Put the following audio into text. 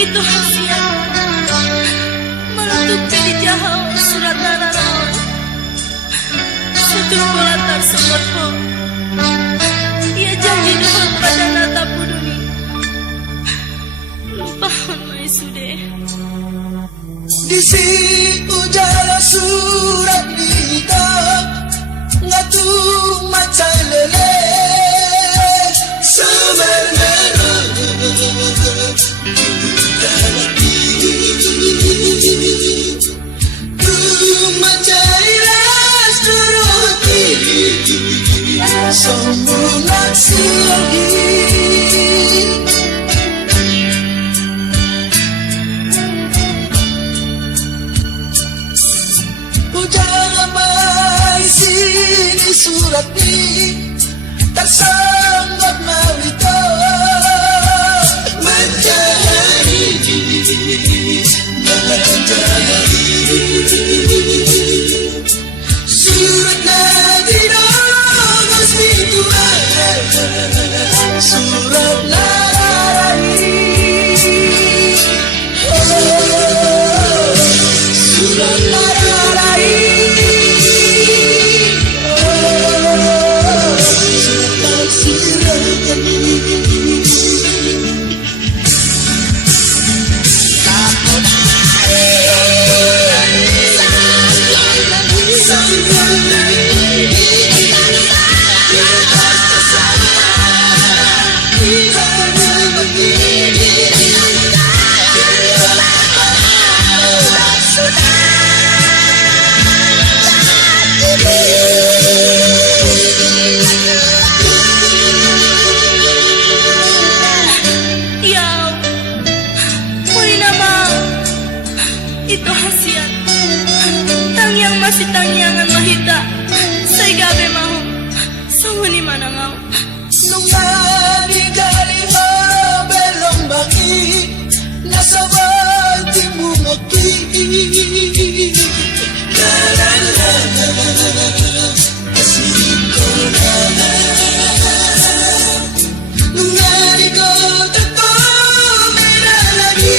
Itu hasil meletup jadi jahau surat Narara-Jhonny. Sutur polatar semut ho. Ia janji doa pada nata puduni. Lupahan mai sude. Di situ jalan surat nita ngatu macam lele sebenarnya ku mencari roti sombong aksi lagi. Sini surat ini tersangkut mawito mencari surat nanti dongos pintu surat Narara-Jhonny surat Narara-Jhonny. Itu hasiat tang yang masih tangyangan mahita saya gabe mau sawuni mana ngau nungani gali belum bagi nasabati mungaki la la la asikona nungani ko teko mera lagi